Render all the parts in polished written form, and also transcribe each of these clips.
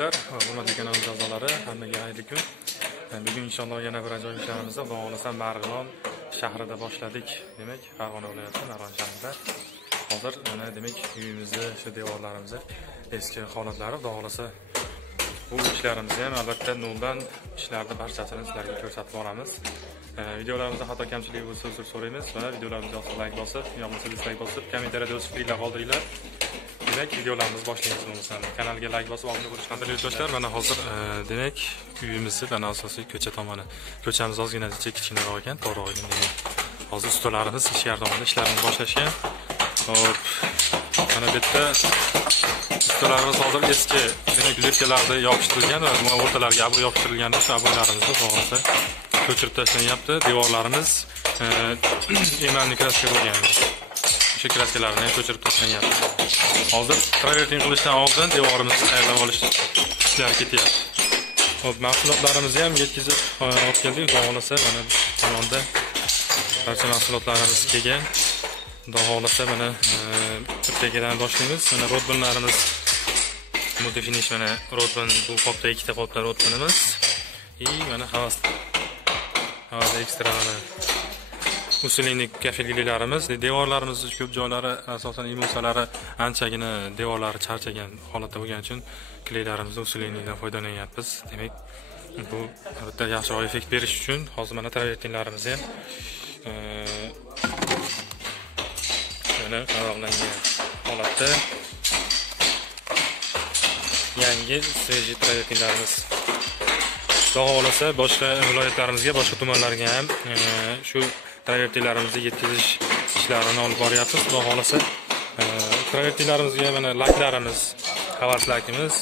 do'stlar, hurmatli kanalimiz a'zolari, hammaga xayrli kun. Bugun inshaalloh yana bir ajoyib ishlarimizni Xudo xolasa Marg'ilon shahrida boshladik. Demak, Farg'ona viloyati Marg'ilon shahrida. Hozir mana demak uyimizni, shu devorlarimizni eski holatlari Xudo xolasa bu ishlarimizni ham albatta noldan ishlarni barchasini sizlarga ko'rsatib boramiz. Videolarimizda xato kamchilik bo'lsa uzr so'raymiz va videolarimizga like bosib, yo'qsa dislike bosib, kommentariyada o'z fikringizni qoldiringlar. Demak, videolarimizni boshlaymiz bo'lmasam. Kanalga like bosib, obuna bo'lishni qadrli do'stlar. Mana hozir demak uyimizni mana asosiy ko'cha tomoni. Ko'chamiz ozgina kichkinaroq ekan, to'g'ri ekan demak. Hozir ustalarimiz ichkari tomonda ishlarini boshlashgan. Hop. Mana bu yerda ustalarimiz hozir eski demak lepkalarni yopishtirilgan va o'rtalariga abu yopishtirilgan shu abularimizni to'g'risi ko'chirib tashlanyapti. Devorlarimiz emalni kraska bo'lgan. O'sha kraskalarni ham ko'chirib tashlanyapti. Hozir travertin qilishdan oldin devorimizni tayyorlab olish ishlari ketyapti. Hop, mahsulotlarimizni ham yetkazib olib keldik. Xudo xolasa mana bu tomonda barcha mahsulotlarimiz kelgan. Xudo xolasa mana bittadan boshlaymiz. Mana rodbinlarimiz Multifinish mana rodbin bu qopda ikkita qopda rodbinimiz. Mana havas ekstralari. Usulinik kafilliklarimiz, devorlarimiz ko'p joylari asosan emulsiyalari anchagina devorlari charchagan holatda bo'lgani uchun klaylarimizni usulinikdan foydalanyapmiz. Demak, bu albatta yaxshiroq effekt berish uchun hozir mana travertinlarimizni ham mana qaroqlangan holatda yangi sveji travertinlarimiz. Xudo xolasa boshqa viloyatlarimizga, boshqa tumanlarga ham shu travertinlarimizni yetkazish ishlarini olib boryapmiz. Xudo xolasa travertinlarimizga mana laklarimiz, havas lakimiz,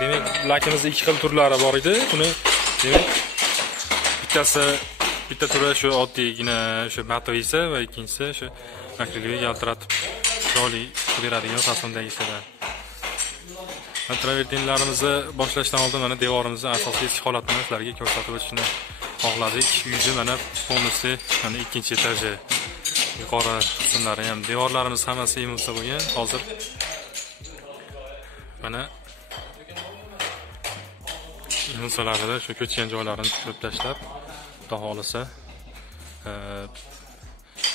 demak lakimizning ikki xil turlari bor edi. Buni demak bitta turi shu oddiygina shu matovisi va ikkinchisi shu akrilik yaltiratib chiroyli beradigan fasondagisidan. Travertinlarimizni boshlashdan oldin mana devorimizni asosiy eski holatini sizlarga ko'rsatib o'tishni xohladik. Uyni mana polnisi mana ikkinchi etaji yuqori qismlari ham devorlarimiz hammasi emulsiya bo'lgan. Hozir mana emulsiyalarida shu ko'chgan joylarini tushirib tashlab, Xudo xolasa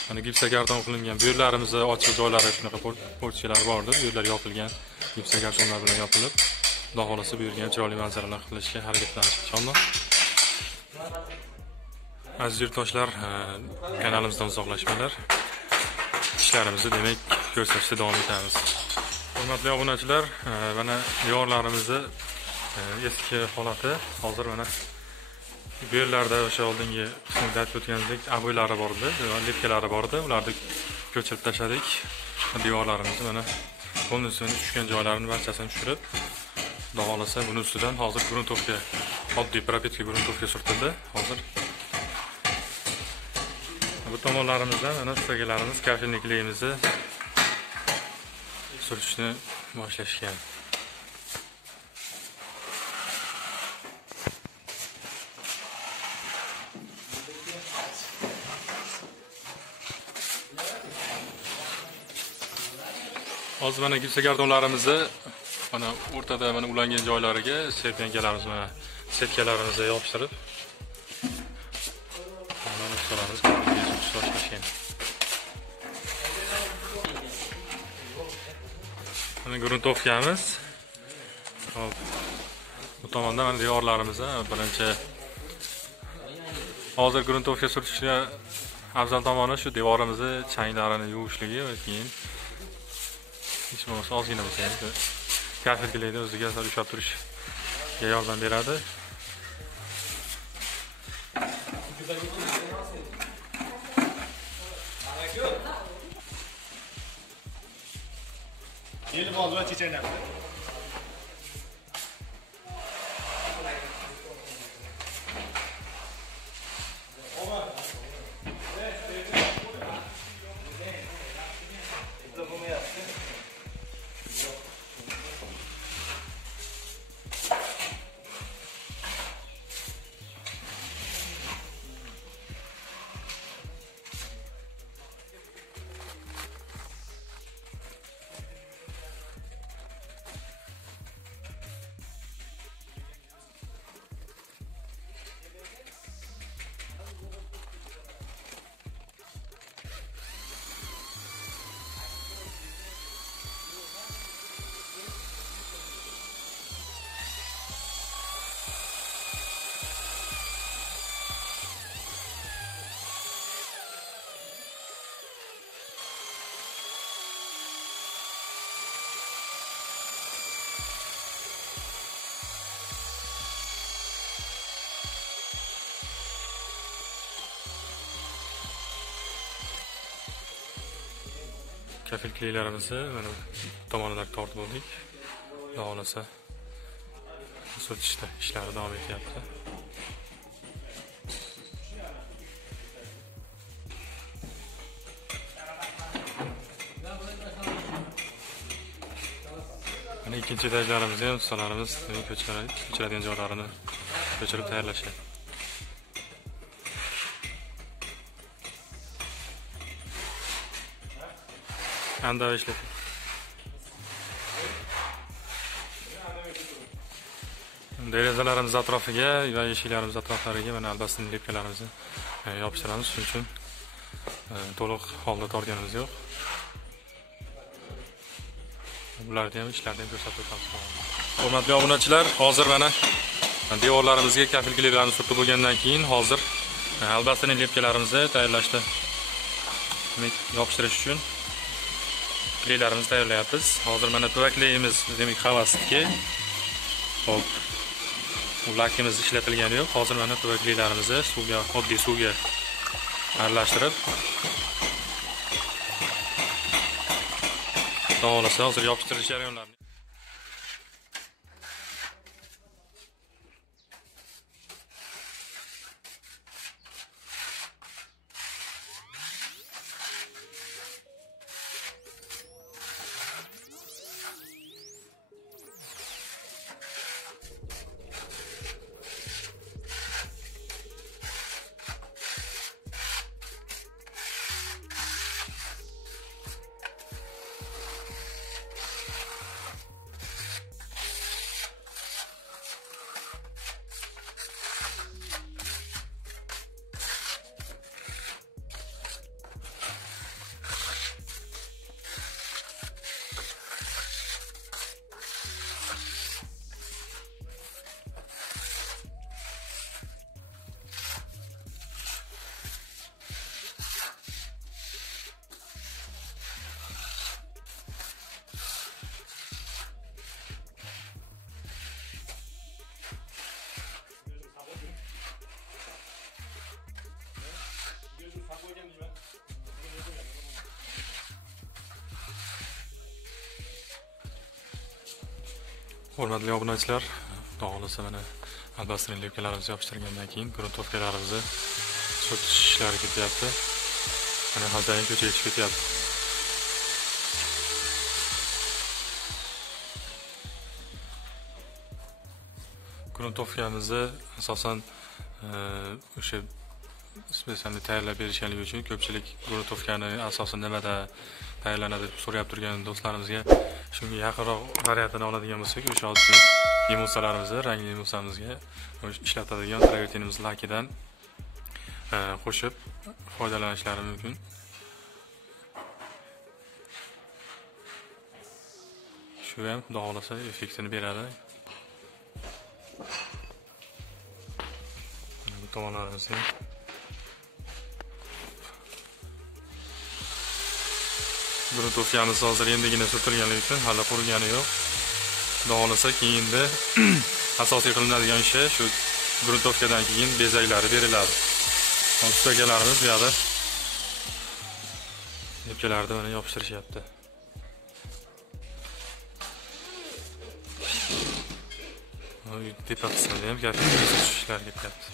mana gipsakarton qilingan bu yerlarimizni ochiq joylari shunaqa portchalar bordi. Bu yerlar yopilgan. Gipsakartonlar bilan yopilib, Xudo xolasa bu yerga ham chiroyli manzaralar qilishga harakatlanamiz inshaalloh. Aziz yurtdoshlar, kanalimizdan uzoqlashmanglar. Ishlarimizni demak ko'rsatishda davom etamiz. Hurmatli obunachilar, mana devorlarimizni eski holati hozir mana bu yerlarda o'sha oldingi qismda aytib o'tganimizdek aboylari bor edi, lepkalari bor edi. Ularni ko'chirib tashladik. Devorlarimizni mana polnisini tushgan joylarini barchasini tushirib, Xudo xolasa buni ustidan hozir gruntovka, oddiy propetka gruntovka surtildi. Hozir bu tomonlarimizdan mana ustagalarimiz kafilliklarimizni surishni boshlashgan. Hozir mana gipsakartonlarimizni mana o'rtada mana ulangan joylariga sepyankalarimiz mana sepkalarimizni yopishtirib mana ustalarimiz boshlashgan. Mana gruntovkamiz. Hop. Bu tomonda mana devorlarimiz birinchi hozir gruntovka surishga afzal tomoni shu devorimizni changlarini yuvishligi va keyin hech bo'lmasa ozgina bo'lsa ham kafillikda o'ziga ushlab turishga yordam beradi. Yeni bazı çiçekler. Kafilliklarimizni mana tomonidan tortib oldik. Xudo xolasa surtishda ishlari davom etyapti. Mana ikkinchi etajlarimizni ham ustalarimiz ko'chiradigan joylarini ko'chirib tayyorlashgan. Anda ishlaydi. Derazalarimiz atrofiga va eshiklarimiz atroflariga mana albastin lepkalarimizni yopishtiramiz. Shuning uchun to'liq holda tortganimiz yo'q. Ularni ham ishlarni ham ko'rsatib o'tamiz. Hurmatli obunachilar, hozir mana devorlarimizga kafilliklarni surtib bo'lgandan keyin hozir albastin lepkalarimizni tayyorlashda yopishtirish uchun kleylarimizni tayyorlayapmiz. Hozir mana tuvaklayimiz, demak, havasdiki. Hop. Bu lakimiz ishlatilgani yo'q. Hozir mana tuvaklaylarimizni suvga, oddiy suvga aralashtirib to'g'risi hozir yopishtirish jarayonlarini Hurmatli obunachilar, xudo xolasa mana albastin lepkalarimizni yopishtirgandan keyin gruntovkalarimizni surtish ishlari ketyapti. Mana hozir ko'chaga chiqib ketyapti. Gruntovkamizni asosan o'sha spesialni tayyorlab berishganligi uchun ko'pchilik gruntovkani asosan nimada tayyorlanadi deb so'rab turgan do'stlarimizga shunga yaqinroq variantini oladigan bo'lsak, o'sha oddiy limusalarimizni, rangli limusamizga ishlatadigan travertinimiz lakidan qo'shib foydalanishlari mumkin. Shu ham xudo xolasa effektini beradi. Bu tomonlarimizni gruntovkamiz hozir endigina surtilganligi uchun hali qurgani yo'q. Xudo xolasa keyinda asosiy qilinadigan ishi shu gruntovkadan keyin bezaklari beriladi. Ustakalarimiz bu yerda lepkalarni mana yopishtirishyapti. Tepa qismida ham kafillik ishlar ketyapti.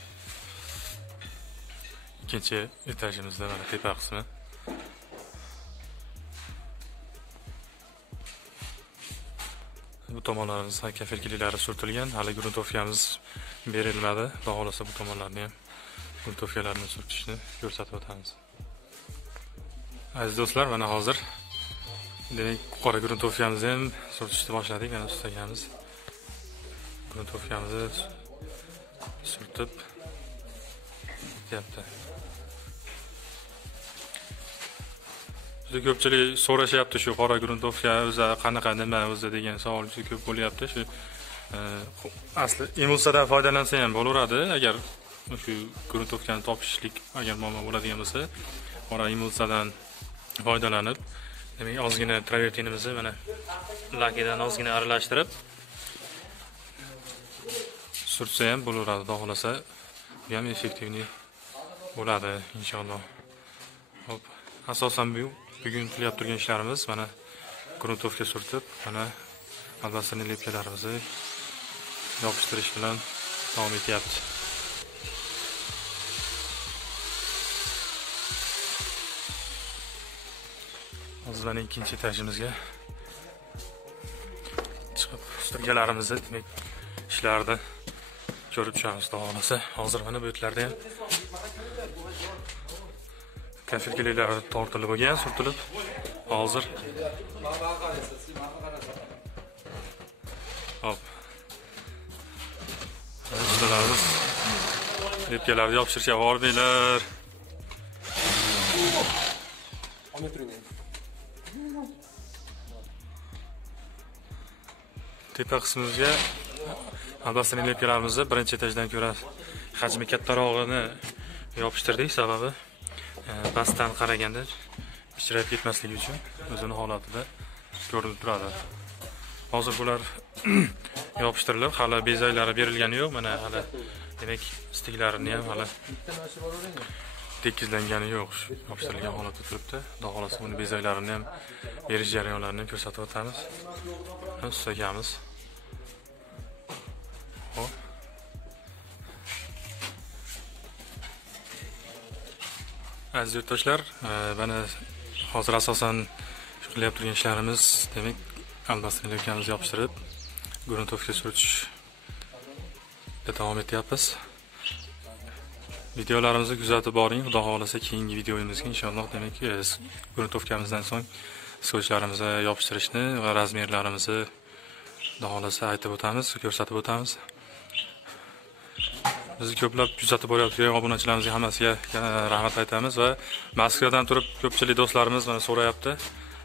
Ikkinchi etajimizda mana tepa qismi. Bu tomonlarimiz kafilliklari surtilgan, hali gruntovkamiz berilmadi. Xudo xolasa bu tomonlarni ham gruntovkalarni surtishni ko'rsatib o'tamiz. Aziz do'stlar, mana hozir demak qora gruntovkamizni ham surtishni boshladik. Mana ustagamiz gruntovkamizni surtib ketyapti. Juda ko'pchilik so'rashyapti shu qora gruntovka o'zi qanaqa, nima o'zi degan savol juda ko'p bo'lyapti. Shu asli emulsiyadan foydalansa ham bo'laveradi, agar shu gruntovkani topishlik agar muammo bo'ladigan bo'lsa, qora emulsiyadan foydalanib, demak ozgina travertinimizni mana lakidan ozgina aralashtirib surtsa ham bo'laveradi. Xudo xolasa bu ham effektivni bo'ladi inshaalloh. Hop, asosan bu bugun qilyap turgan ishlarimiz mana gruntovka surtib, mana albasini lepkalarimizni yopishtirish bilan davom etyapti. Hozir ikkinchi etajimizga chiqib ustungalarimizni demak ishlarni ko'rib chiqamiz davomida. Hozir mana bu yerlarda ham kafilkaliklar tortilib bo'lgan, surtilib. Hozir hop. Ustalarimiz lepkalarni yopishtirishga bordilar. Tepa qismimizga albasini lepkalarimizni birinchi etajdan ko'ra hajmi kattarog'ini yopishtirdik, sababi pastdan qaraganda kichrayib ketmasligi uchun o'zini holatida ko'rinib turadi. Hozir bular yopishtirilib, hali bezaklari berilgani yo'q. Mana hali demak stiklarini ham hali tekizlangani yo'q. Yopishtirilgan holatda turibdi. Xudo xolasa buni bezaklarini ham berish jarayonlarini ko'rsatib o'tamiz. Ustagamiz. Hop. Aziz yurtdoshlar, mana hozir asosan qilyap turgan ishlarimiz, demak, albasini lepkamizni yopishtirib, gruntovka surishda davom etyapmiz. Videolarimizni kuzatib boring. Xudo xolasa keyingi videoyimizga inshaalloh demak gruntovkamizdan so'ng skochlarimizni yopishtirishni va razmerlarimizni xudo xolasa aytib o'tamiz, ko'rsatib o'tamiz. Bizni ko'plab kuzatib boryapti obunachilarimizga hammasiga rahmat aytamiz va Moskvadan turib ko'pchilik do'stlarimiz mana so'rayapti.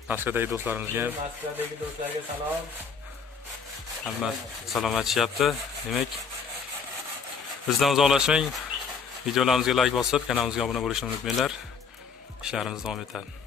Moskvadagi do'stlarimizga ham Moskvadagi do'stlarga salom. Hamma salom aytishyapti. Demak, bizdan uzoqlashmang. Videolarimizga like bosib, kanalimizga obuna bo'lishni unutmanglar. Ishlarimiz davom etadi.